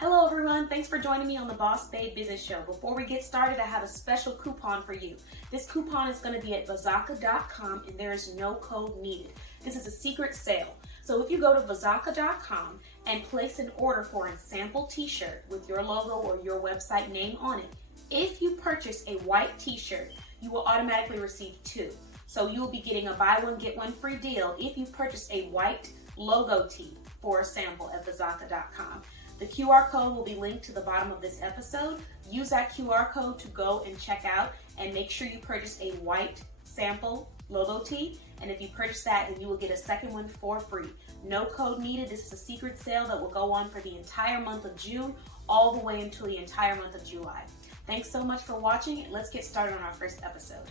Hello everyone, thanks for joining me on the Boss Babe Business Show. Before we get started, I have a special coupon for you. This coupon is going to be at Vazaka.com and there is no code needed. This is a secret sale. So if you go to Vazaka.com and place an order for a sample t-shirt with your logo or your website name on it, if you purchase a white t-shirt, you will automatically receive 2. So you will be getting a buy one, get one free deal if you purchase a white logo tee for a sample at Vazaka.com. The QR code will be linked to the bottom of this episode. Use that QR code to go and check out and make sure you purchase a white sample logo tee. And if you purchase that, then you will get a second one for free. No code needed. This is a secret sale that will go on for the entire month of June, all the way until the entire month of July. Thanks so much for watching. Let's get started on our first episode.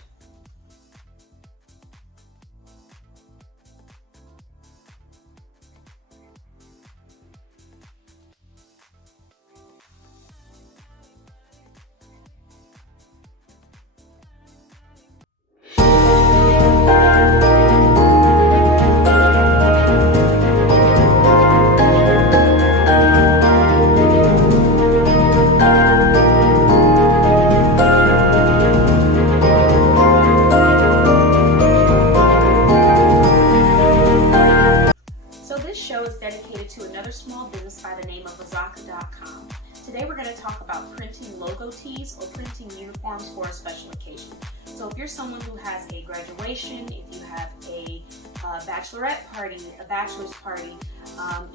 To another small business by the name of Vazaka.com. Today we're going to talk about printing logo tees or printing uniforms for a special occasion. So if you're someone who has a graduation, if you have a bachelorette party, a bachelor's party,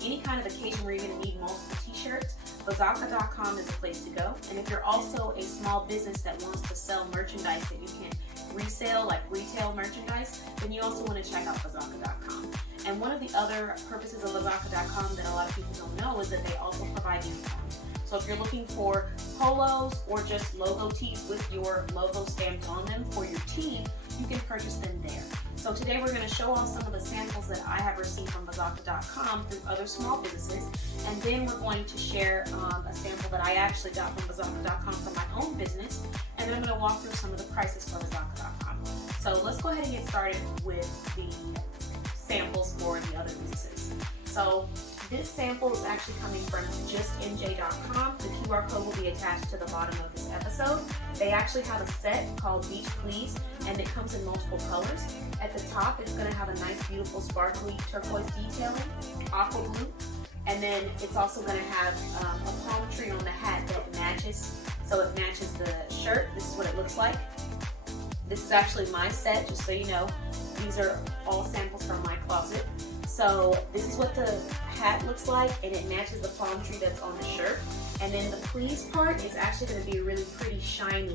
any kind of occasion where you're going to need multiple t-shirts, Vazaka.com is the place to go. And if you're also a small business that wants to sell merchandise that you can resell, like retail merchandise, then you also want to check out Vazaka.com. And one of the other purposes of Vazaka.com that a lot of people don't know is that they also provide uniforms. So if you're looking for polos or just logo tees with your logo stamped on them for your team, you can purchase them there. So today we're going to show off some of the samples that I have received from Vazaka.com through other small businesses, and then we're going to share a sample that I actually got from Vazaka.com for my own business, and then I'm going to walk through some of the prices for Vazaka.com. So let's go ahead and get started with the samples for the other businesses. So this sample is actually coming from JustNJ.com. The QR code will be attached to the bottom of this episode. They actually have a set called Beach Please, and it comes in multiple colors. At the top, it's going to have a nice, beautiful, sparkly turquoise detailing, aqua blue, and then it's also going to have a palm tree on the hat that matches. So it matches the shirt. This is what it looks like. This is actually my set, just so you know. These are all samples from my closet. So this is what the hat looks like, and it matches the palm tree that's on the shirt. And then the please part is actually going to be a really pretty shiny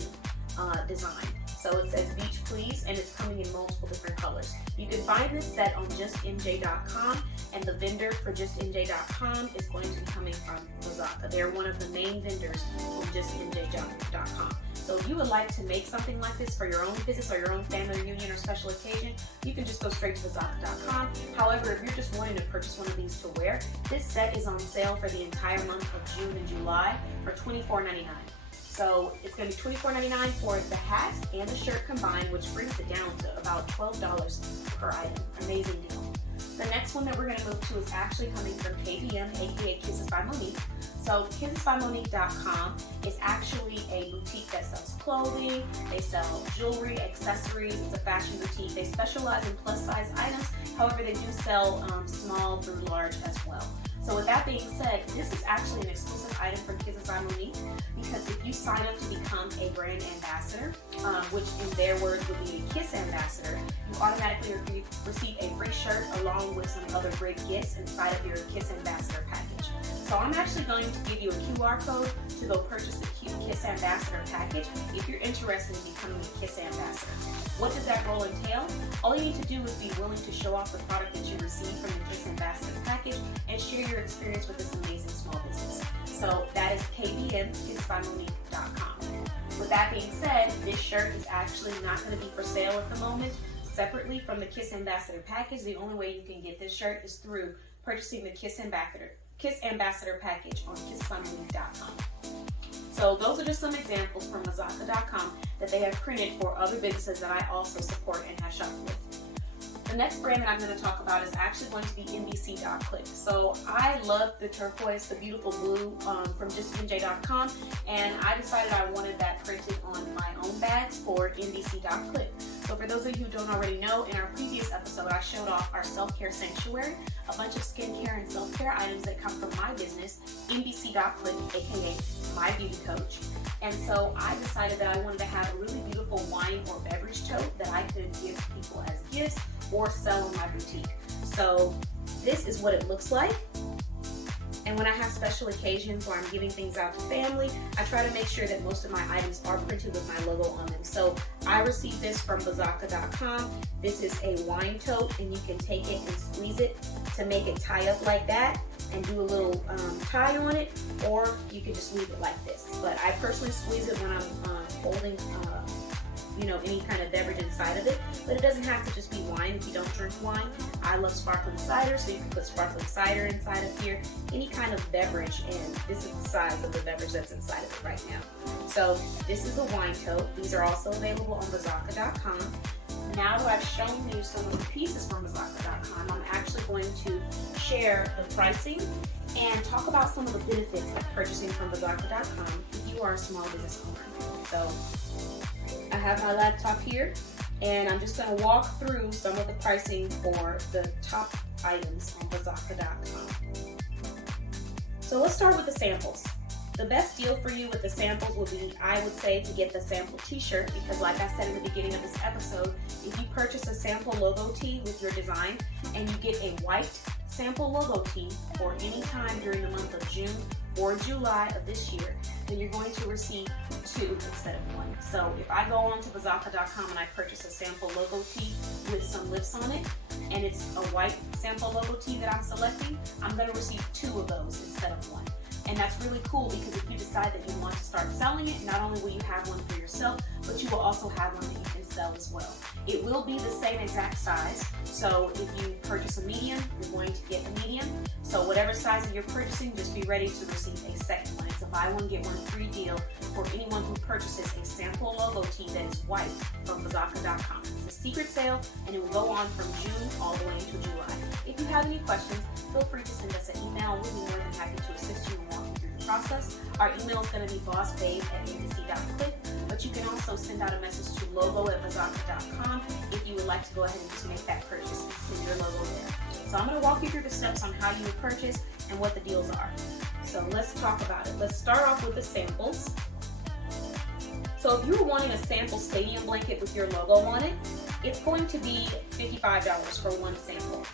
design. So it says Beach Please, and it's coming in multiple different colors. You can find this set on JustNJ.com, and the vendor for JustNJ.com is going to be coming from Vazaka. They're one of the main vendors on JustNJ.com. So if you would like to make something like this for your own business or your own family reunion or special occasion, you can just go straight to Vazaka.com. However, if you're just wanting to purchase one of these to wear, this set is on sale for the entire month of June and July for $24.99. So it's going to be $24.99 for the hat and the shirt combined, which brings it down to about $12 per item. Amazing deal. The next one that we're going to move to is actually coming from KBM, aka Kisses by Monique. So KissesByMonique.com is actually a boutique that sells clothing, they sell jewelry, accessories. It's a fashion boutique. They specialize in plus size items. However, they do sell small through large as well. So with that being said, this is actually an exclusive item from Kisses by Monique, because if you sign up to become a brand ambassador, which in their words would be a Kiss ambassador, you automatically receive a free shirt along with some other great gifts inside of your Kiss ambassador package. So I'm actually going to give you a QR code to go purchase the Kiss ambassador package if you're interested in becoming a Kiss ambassador. What does that role entail? All you need to do is be willing to show off the product that you receive from the Kiss ambassador package and share your experience with this amazing small business. So that is KBM, KissesByMonique.com. With that being said, this shirt is actually not going to be for sale at the moment. Separately from the Kiss ambassador package, the only way you can get this shirt is through purchasing the Kiss ambassador package on KissesByMonique.com. So those are just some examples from Vazaka.com that they have printed for other businesses that I also support and have shopped with. The next brand that I'm going to talk about is actually going to be NBC.click. So I love the turquoise, the beautiful blue from justnj.com, and I decided I wanted that printed on my own bags for NBC.click. So for those of you who don't already know, in our previous episode I showed off our self-care sanctuary, a bunch of skincare and self-care items that come from my business, NBC.click, aka My Beauty Coach. And so I decided that I wanted to have a really beautiful wine or beverage tote that I could give people as gifts or sell in my boutique. So this is what it looks like. And when I have special occasions where I'm giving things out to family, I try to make sure that most of my items are printed with my logo on them. So I received this from Bazaka.com. This is a wine tote, and you can take it and squeeze it to make it tie up like that and do a little tie on it, or you can just leave it like this. But I personally squeeze it when I'm holding any kind of beverage inside of it. But it doesn't have to just be wine if you don't drink wine. I love sparkling cider, so you can put sparkling cider inside of here, any kind of beverage, and this is the size of the beverage that's inside of it right now. So this is a wine tote. These are also available on Bazaka.com. Now that I've shown you some of the pieces from Bazaka.com, I'm actually going to share the pricing and talk about some of the benefits of purchasing from Bazaka.com if you are a small business owner. So I have my laptop here, and I'm just going to walk through some of the pricing for the top items on Bazaka.com. So let's start with the samples. The best deal for you with the samples would be, I would say, to get the sample t-shirt, because like I said in the beginning of this episode, if you purchase a sample logo tee with your design and you get a white sample logo tee for any time during the month of June or July of this year, then you're going to receive 2 instead of 1. So if I go on to Bazaka.com and I purchase a sample logo tee with some lifts on it, and it's a white sample logo tee that I'm selecting, I'm going to receive 2 of those instead of 1. And that's really cool, because if you decide that you want to start selling it, not only will you have one for yourself, but you will also have one that you can sell as well. It will be the same exact size. So if you purchase a medium, you're going to get a medium. So whatever size that you're purchasing, just be ready to receive a second one. It's a buy one, get one free deal for anyone who purchases a sample logo tee that is white from Bazaka.com. It's a secret sale, and it will go on from June all the way into July. If you have any questions, feel free to send us an email. We'll be more than happy to assist you in walking through the process. Our email is going to be bossbabe@nbc.click, but you can also send out a message to logo@bazaka.com if you would like to go ahead and just make that purchase and send your logo there. So I'm going to walk you through the steps on how you would purchase and what the deals are. So let's talk about it. Let's start off with the samples. So if you're wanting a sample stadium blanket with your logo on it, it's going to be $55 for one sample.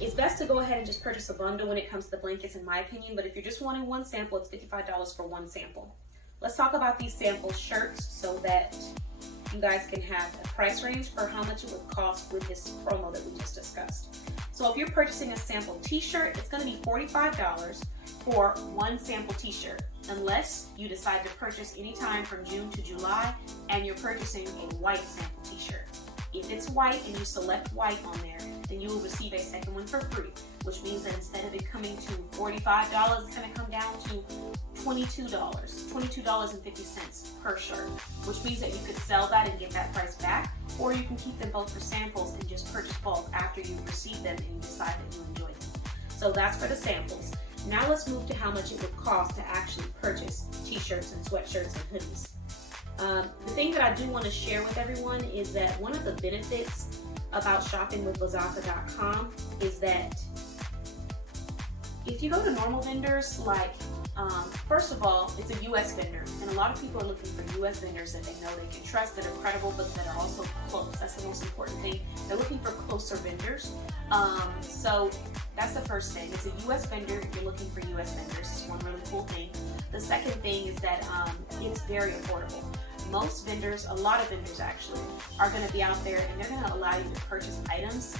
It's best to go ahead and just purchase a bundle when it comes to the blankets, in my opinion, but if you're just wanting one sample, it's $55 for one sample. Let's talk about these sample shirts so that you guys can have a price range for how much it would cost with this promo that we just discussed. So if you're purchasing a sample t-shirt, it's going to be $45 for one sample t-shirt, unless you decide to purchase anytime from June to July and you're purchasing a white sample t-shirt. If it's white and you select white on there, then you will receive a second one for free, which means that instead of it coming to $45, it's going to come down to $22.50 per shirt, which means that you could sell that and get that price back, or you can keep them both for samples and just purchase both after you've received them and you decide that you enjoy them. So that's for the samples. Now let's move to how much it would cost to actually purchase t-shirts and sweatshirts and hoodies. The thing that I do want to share with everyone is that one of the benefits about shopping with Bazaka.com is that if you go to normal vendors, like first of all, it's a U.S. vendor, and a lot of people are looking for U.S. vendors that they know they can trust, that are credible, but that are also close. That's the most important thing. They're looking for closer vendors. So that's the first thing. It's a U.S. vendor. If you're looking for U.S. vendors, it's one really cool thing. The second thing is that it's very affordable. Most vendors, a lot of vendors actually, are going to be out there and they're going to allow you to purchase items,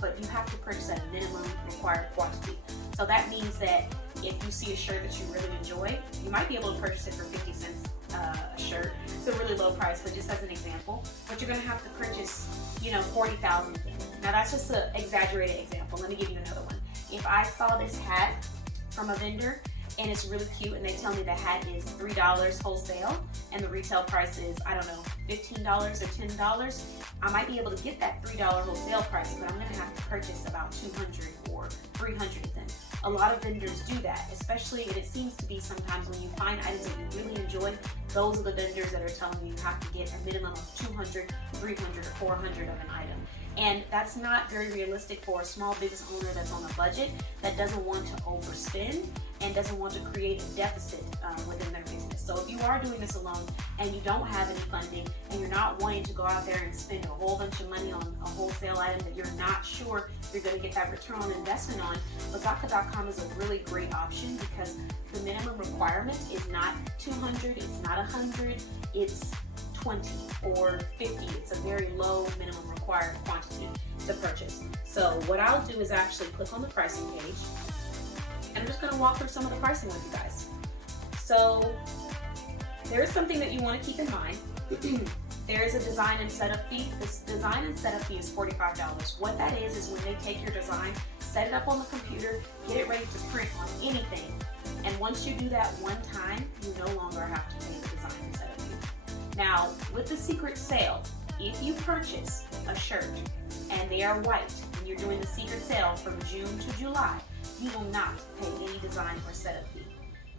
but you have to purchase at a minimum required quantity. So that means that if you see a shirt that you really enjoy, you might be able to purchase it for 50 cents a shirt. It's a really low price, but just as an example. But you're going to have to purchase, 40,000 of them. Now that's just an exaggerated example. Let me give you another one. If I saw this hat from a vendor and it's really cute and they tell me the hat is $3 wholesale and the retail price is, I don't know, $15 or $10, I might be able to get that $3 wholesale price, but I'm gonna have to purchase about 200 or 300 of them. A lot of vendors do that, especially, and it seems to be sometimes when you find items that you really enjoy, those are the vendors that are telling you you have to get a minimum of 200, 300, or 400 of an item. And that's not very realistic for a small business owner that's on a budget, that doesn't want to overspend and doesn't want to create a deficit within their business. So if you are doing this alone and you don't have any funding and you're not wanting to go out there and spend a whole bunch of money on a wholesale item that you're not sure you're going to get that return on investment on, Bazaka.com is a really great option because the minimum requirement is not 200, it's not 100, it's 20 or 50. It's a very low minimum required quantity to purchase. So what I'll do is actually click on the pricing page, and I'm just going to walk through some of the pricing with you guys. So there is something that you want to keep in mind. There is a design and setup fee. This design and setup fee is $45. What that is when they take your design, set it up on the computer, get it ready to print on anything, and once you do that one time, you no longer have to pay the design and setup fee. Now, with the secret sale, if you purchase a shirt and they are white and you're doing the secret sale from June to July, you will not pay any design or setup fee.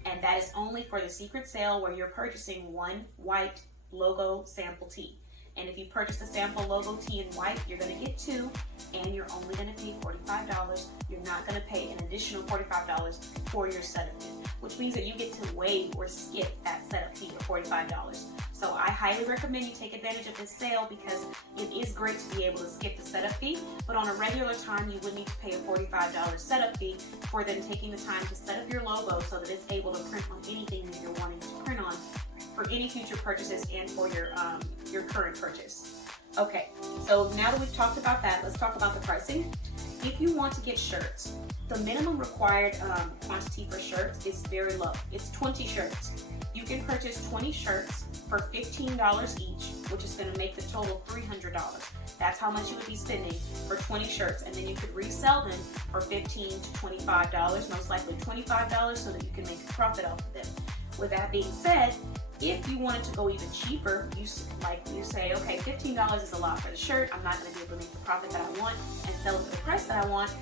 And that is only for the secret sale where you're purchasing one white logo sample tee. And if you purchase the sample logo tee in white, you're going to get two, and you're only going to pay $45. You're not going to pay an additional $45 for your setup fee, which means that you get to waive or skip that setup fee of $45. So I highly recommend you take advantage of this sale because it is great to be able to skip the setup fee, but on a regular time, you would need to pay a $45 setup fee for them taking the time to set up your logo so that it's able to print on anything that you're wanting to print on for any future purchases and for your current purchase. Okay, so now that we've talked about that, let's talk about the pricing. If you want to get shirts, the minimum required quantity for shirts is very low. It's 20 shirts. You can purchase 20 shirts for $15 each, which is going to make the total $300. That's how much you would be spending for 20 shirts, and then you could resell them for $15 to $25, most likely $25, so that you can make a profit off of them. With that being said, if you wanted to go even cheaper, you say, okay, $15 is a lot for the shirt. I'm not going to be able to make the profit that I want and sell it for the price that I want.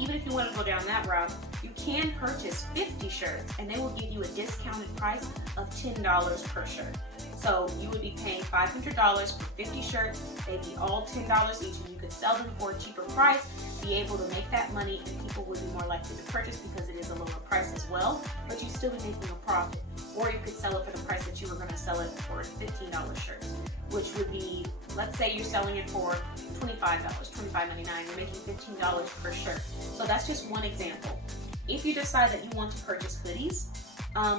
Even if you want to go down that route, you can purchase 50 shirts and they will give you a discounted price of $10 per shirt. So you would be paying $500 for 50 shirts. They'd be all $10 each, and you could sell them for a cheaper price, be able to make that money, and people would be more likely to purchase because it is a lower price as well, but you'd still be making a profit. Or you could sell it for the price that you were going to sell it for $15 shirts, which would be, let's say you're selling it for $25, $25.99, you're making $15 per shirt. So that's just one example. If you decide that you want to purchase hoodies,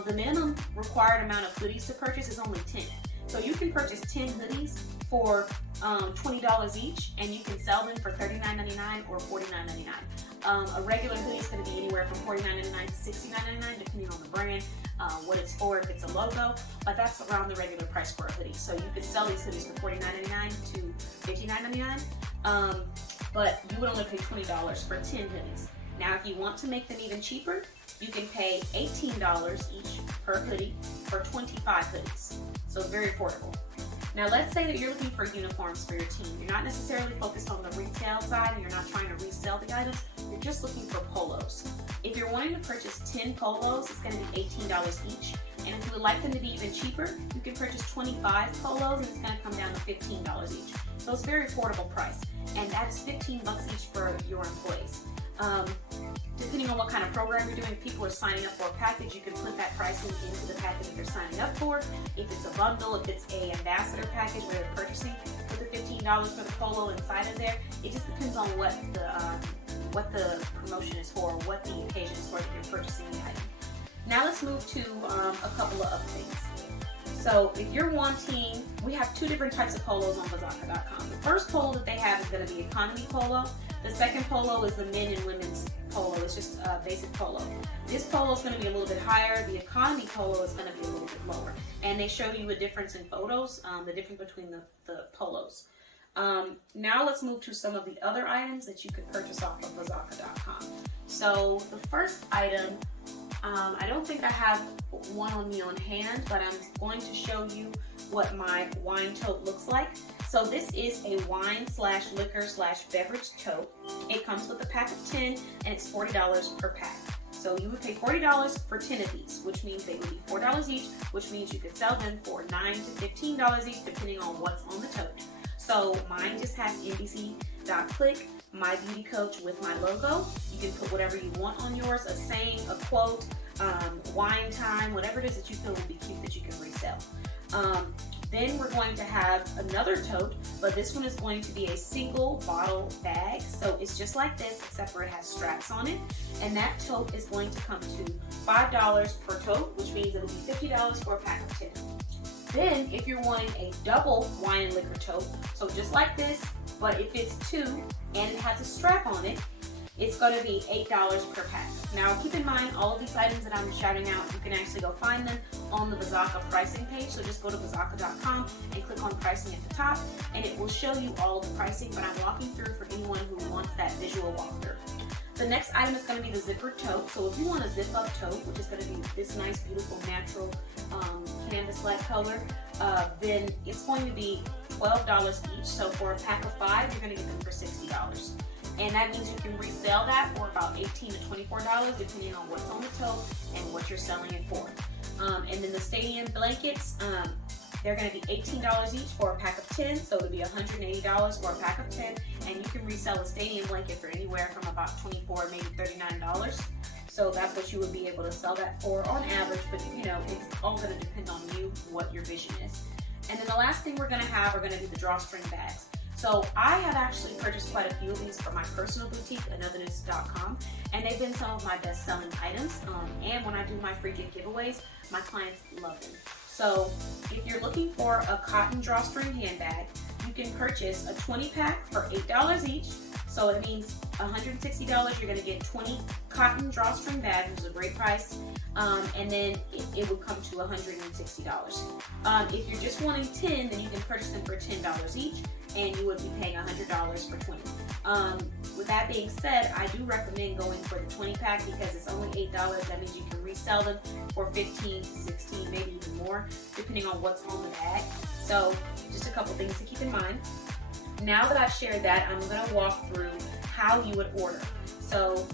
the minimum required amount of hoodies to purchase is only 10. So you can purchase 10 hoodies for $20 each, and you can sell them for $39.99 or $49.99. A regular hoodie is going to be anywhere from $49.99 to $69.99, depending on the brand, what it's for, if it's a logo, but that's around the regular price for a hoodie. So you could sell these hoodies for $49.99 to $59.99, but you would only pay $20 for 10 hoodies. Now, if you want to make them even cheaper, you can pay $18 each per hoodie for 25 hoodies. So very affordable. Now, let's say that you're looking for uniforms for your team. You're not necessarily focused on the retail side and you're not trying to resell the items. You're just looking for polos. If you're wanting to purchase 10 polos, it's going to be $18 each. And if you would like them to be even cheaper, you can purchase 25 polos and it's going to come down to $15 each. So it's a very affordable price. And that's $15 each for your employees. Depending on what kind of program you're doing, if people are signing up for a package, you can put that pricing into the package that they're signing up for. If it's a bundle, if it's a ambassador package where they're purchasing, put the $15 for the polo inside of there. It just depends on what the promotion is for, what the occasion is for that you're purchasing the item. Now let's move to a couple of other things. So if you're wanting, we have two different types of polos on Bazaka.com. The first polo that they have is going to be economy polo. The second polo is the men and women's polo. It's just a basic polo. This polo is going to be a little bit higher. The economy polo is going to be a little bit lower. And they show you a difference in photos, the difference between the polos. Now let's move to some of the other items that you could purchase off of Bazaka.com. So the first item, I don't think I have one on me on hand, but I'm going to show you what my wine tote looks like. So this is a wine/liquor/beverage tote. It comes with a pack of 10 and it's $40 per pack. So you would pay $40 for 10 of these, which means they would be $4 each, which means you could sell them for $9 to $15 each, depending on what's on the tote. So mine just has NBC.click, my beauty coach with my logo. You can put whatever you want on yours, a saying, a quote, wine time, whatever it is that you feel would be cute that you can resell. Then we're going to have another tote, but this one is going to be a single bottle bag. So it's just like this, except for it has straps on it. And that tote is going to come to $5 per tote, which means it'll be $50 for a pack of 10. Then if you're wanting a double wine and liquor tote, so just like this, but if it's 2 and it has a strap on it, it's going to be $8 per pack. Now keep in mind, all of these items that I'm shouting out, you can actually go find them on the Bazaka pricing page. So just go to bazaka.com and click on pricing at the top, and it will show you all of the pricing, but I'm walking through for anyone who wants that visual walkthrough. The next item is going to be the zipper tote. So if you want a zip up tote, which is going to be this nice, beautiful, natural canvas-like color, then it's going to be $12 each. So for a pack of 5, you're going to get them for $60. And that means you can resell that for about $18 to $24, depending on what's on the tote and what you're selling it for. And then the stadium blankets, they're going to be $18 each for a pack of 10, so it'll be $180 for a pack of 10. And you can resell a stadium blanket for anywhere from about $24, maybe $39. So that's what you would be able to sell that for on average, but you know, it's all going to depend on you, what your vision is. And then the last thing we're going to have are going to be the drawstring bags. So I have actually purchased quite a few of these for my personal boutique, anotherness.com, and they've been some of my best-selling items. And when I do my free gift giveaways, my clients love them. So if you're looking for a cotton drawstring handbag, you can purchase a 20-pack for $8 each. So it means $160. You're going to get 20 cotton drawstring bags, which is a great price. And then it would come to $160. If you're just wanting 10, then you can purchase them for $10 each, and you would be paying $100 for 20. With that being said, I do recommend going for the 20 pack because it's only $8. That means you can resell them for $15 to $16, maybe even more, depending on what's on the bag. So just a couple things to keep in mind. Now that I've shared that, I'm going to walk through how you would order. So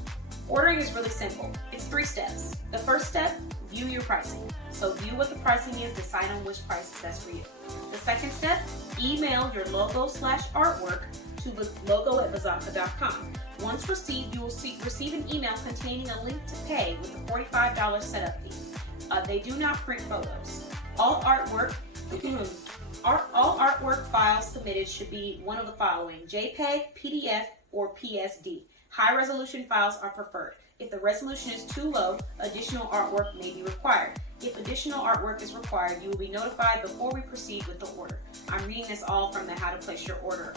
ordering is really simple. It's 3 steps. The first step, view your pricing. So view what the pricing is, decide on which price is best for you. The second step, email your logo/artwork to the logo@bazaka.com. Once received, you will receive an email containing a link to pay with a $45 setup fee. They do not print photos. All artwork files submitted should be one of the following: JPEG, PDF, or PSD. High resolution files are preferred. If the resolution is too low, additional artwork may be required. If additional artwork is required, you will be notified before we proceed with the order. I'm reading this all from the How to Place Your Order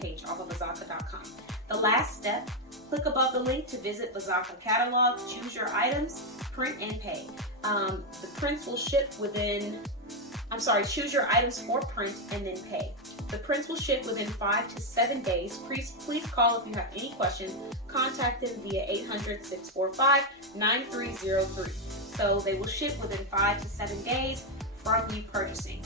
page off of Bazaka.com. The last step, click above the link to visit Bazaka catalog, choose your items, print and pay. The prints will ship within, choose your items for print and then pay. The prints will ship within 5 to 7 days. Please call if you have any questions. Contact them via 800-645-9303. So they will ship within 5 to 7 days from you purchasing.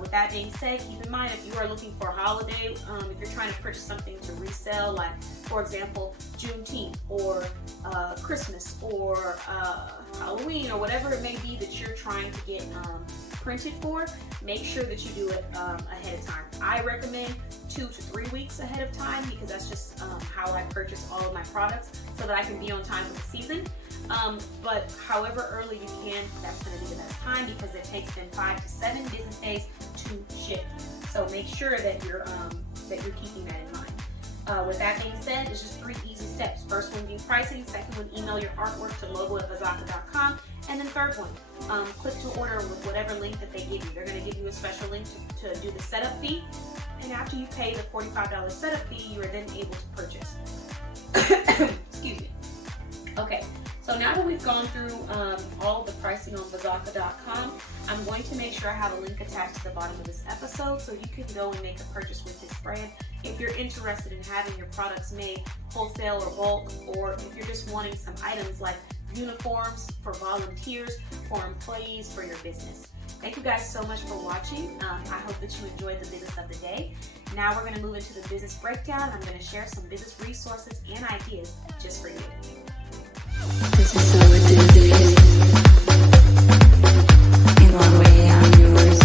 With that being said, keep in mind if you are looking for a holiday, if you're trying to purchase something to resell, like for example, Juneteenth or Christmas or Halloween or whatever it may be that you're trying to get printed for, make sure that you do it ahead of time. I recommend 2 to 3 weeks ahead of time because that's just how I purchase all of my products so that I can be on time with the season. But however early you can, that's going to be the best time because it takes them 5 to 7 business days to ship. So make sure that you're keeping that in mind. With that being said, it's just 3 easy steps. First one, view pricing. Second one, email your artwork to logo@bazaka.com. And then third one, click to order with whatever link that they give you. They're going to give you a special link to do the setup fee. And after you pay the $45 setup fee, you are then able to purchase. Excuse me. Okay, so now that we've gone through all of the pricing on Bazaka.com, I'm going to make sure I have a link attached to the bottom of this episode so you can go and make a purchase with this brand if you're interested in having your products made wholesale or bulk, or if you're just wanting some items like uniforms for volunteers, for employees, for your business. Thank you guys so much for watching. I hope that you enjoyed the business of the day. Now we're going to move into the business breakdown. I'm going to share some business resources and ideas just for you. This is so ridiculous. In one way, I'm yours.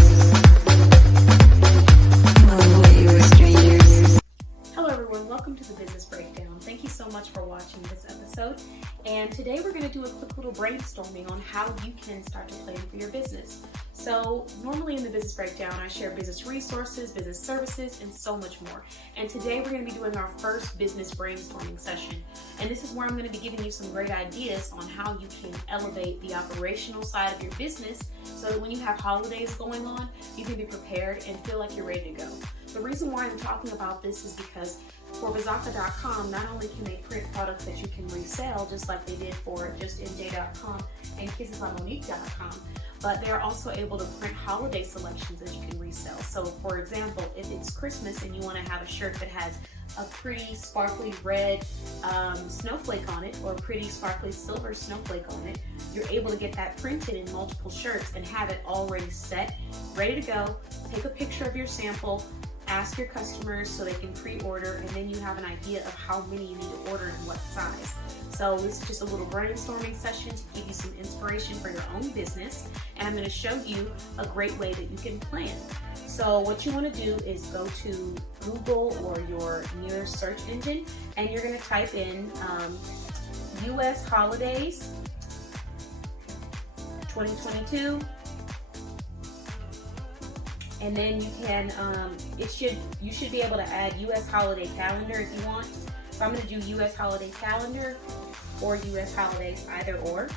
In one way, you're strangers. Hello everyone, welcome to the business breakdown. Thank you so much for watching this episode. And today we're going to do a quick little brainstorming on how you can start to plan for your business. So normally in the business breakdown, I share business resources, business services, and so much more. And today we're going to be doing our first business brainstorming session. And this is where I'm going to be giving you some great ideas on how you can elevate the operational side of your business so that when you have holidays going on, you can be prepared and feel like you're ready to go. The reason why I'm talking about this is because for Wazaka.com, not only can they print products that you can resell, just like they did for justinday.com and KissesByMonique.com, but they're also able to print holiday selections that you can resell. So for example, if it's Christmas and you want to have a shirt that has a pretty sparkly red snowflake on it or a pretty sparkly silver snowflake on it, you're able to get that printed in multiple shirts and have it already set, ready to go. Take a picture of your sample, ask your customers so they can pre-order, and then you have an idea of how many you need to order and what size. So this is just a little brainstorming session to give you some inspiration for your own business, and I'm going to show you a great way that you can plan. So what you want to do is go to Google or your nearest search engine, and you're going to type in US Holidays 2022. And then you can, you should be able to add US holiday calendar if you want. So I'm going to do US holiday calendar or US holidays, either or.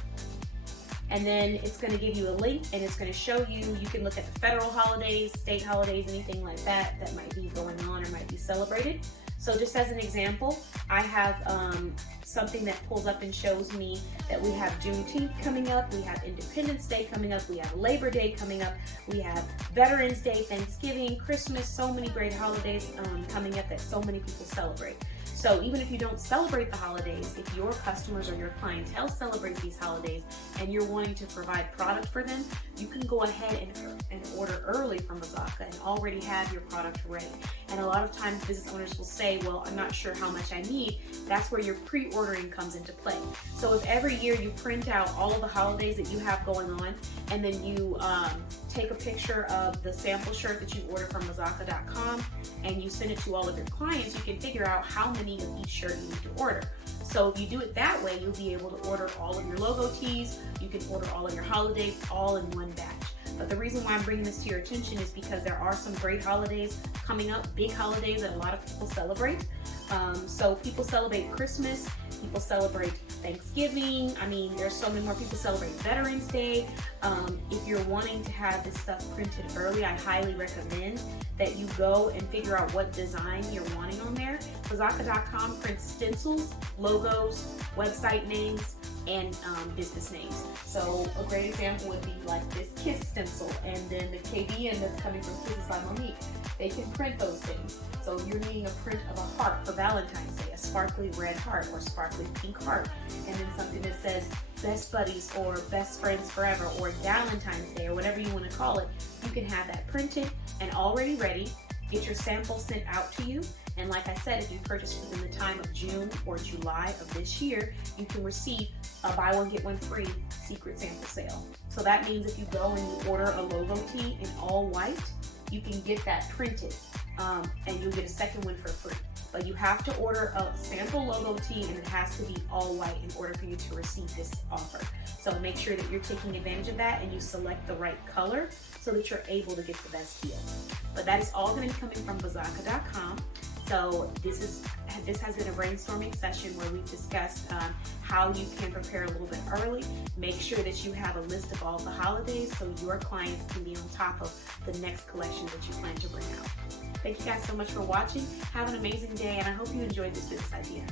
And then it's going to give you a link and it's going to show you, you can look at the federal holidays, state holidays, anything like that that might be going on or might be celebrated. So just as an example, I have something that pulls up and shows me that we have Juneteenth coming up, we have Independence Day coming up, we have Labor Day coming up, we have Veterans Day, Thanksgiving, Christmas, so many great holidays coming up that so many people celebrate. So even if you don't celebrate the holidays, if your customers or your clientele celebrate these holidays and you're wanting to provide product for them, you can go ahead and order early from Wazaka and already have your product ready. And a lot of times business owners will say, well, I'm not sure how much I need. That's where your pre-ordering comes into play. So if every year you print out all of the holidays that you have going on, and then you take a picture of the sample shirt that you order from Wazaka.com and you send it to all of your clients, you can figure out how many of each shirt you need to order. So if you do it that way, you'll be able to order all of your logo tees, you can order all of your holidays all in one batch. But the reason why I'm bringing this to your attention is because there are some great holidays coming up, big holidays that a lot of people celebrate. So people celebrate Christmas, people celebrate Thanksgiving. I mean, there's so many more people celebrate Veterans Day. If you're wanting to have this stuff printed early, I highly recommend that you go and figure out what design you're wanting on there. Wazaka.com prints stencils, logos, website names, and business names. So a great example would be like this KISS stencil, and then the KBN that's coming from Kisses by Monique. They can print those things. So if you're needing a print of a heart for Valentine's Day, a sparkly red heart or sparkly pink heart, and then something that says best buddies or best friends forever or Valentine's Day or whatever you want to call it, you can have that printed and already ready. Get your sample sent out to you. And like I said, if you purchase within the time of June or July of this year, you can receive a buy one, get one free secret sample sale. So that means if you go and you order a logo tee in all white, you can get that printed and you'll get a second one for free. But you have to order a sample logo tee and it has to be all white in order for you to receive this offer. So make sure that you're taking advantage of that and you select the right color so that you're able to get the best deal. But that is all going to be coming from Wazaka.com. So this has been a brainstorming session where we've discussed how you can prepare a little bit early. Make sure that you have a list of all the holidays so your clients can be on top of the next collection that you plan to bring out. Thank you guys so much for watching. Have an amazing day, and I hope you enjoyed this business idea.